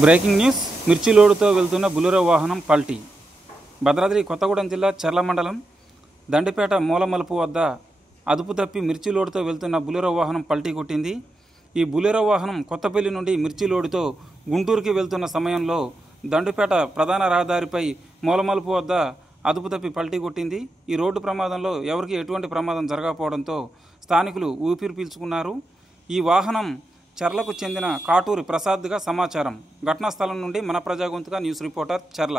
Breaking news. మిర్చి లోడుతో వెళ్తున్న Bolero వాహనం పల్టీ. భద్రాద్రి కొత్తగూడెం జిల్లా చర్ల మండలం దండిపేట మూలమలుపు వద్ద అదుపు తప్పి మిర్చి లోడుతో వెళ్తున్న బులెరో వాహనం పల్టీ కొట్టింది. ఈ బులెరో వాహనం కొత్తపల్లి నుండి మిర్చి లోడుతో గుంటూరుకి వెళ్తున్న సమయంలో దండిపేట ప్రధాన రహదారిపై మూలమలుపు వద్ద అదుపు తప్పి పల్టీ కొట్టింది. ఈ రోడ్డు ప్రమాదంలో ఎవరికి ఎటువంటి ప్రమాదం జరగకపోవడంతో స్థానికులు ఊపిరి పీల్చుకున్నారు. ఈ వాహనం చర్లకు చెందిన కాటూరి ప్రసాద్గా సమాచారం. ఘటనా స్థలం నుండి మన ప్రజాగొంతుగా న్యూస్ రిపోర్టర్ చర్ల.